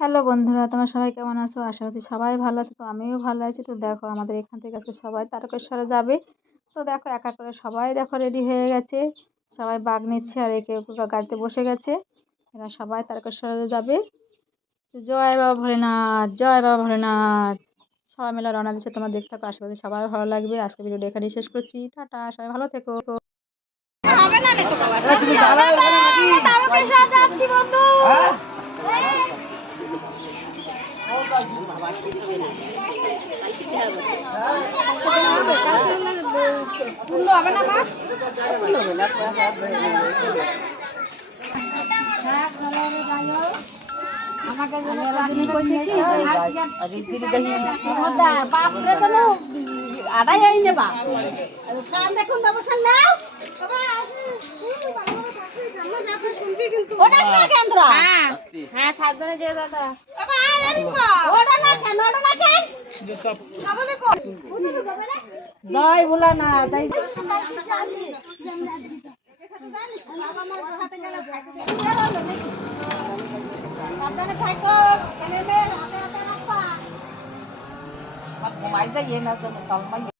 Hello বন্ধুরা, তোমরা সবাই কেমন আছো? আশা করছি সবাই ভালো আছে। তো আমিও ভালো আছি। তো দেখো, আমাদের এখান থেকে আজকে সবাই তারকেশ্বরে যাবে। তো দেখো, এক এক করে সবাই দেখো রেডি হয়ে গেছে। সবাই বাগ নিচ্ছে আর কেউ কেউ গাড়িতে বসে গেছে। এরা সবাই তারকেশ্বরে যাবে। তো জয় বাবা ভোলেনাথ, জয় বাবা ভোলেনাথ। সবাই মিলে রওনা দিচ্ছে। তোমরা দেখতে থাকো, আশা করছি সবাই ভালো লাগবে। আজকে ভিডিওটা এখানেই শেষ করছি। টাটা, সবাই ভালো থেকো। জয় ভোলানাথ। সাবধানে থাকো। ঘুমাই যাইয়ে না তো মুসলমান।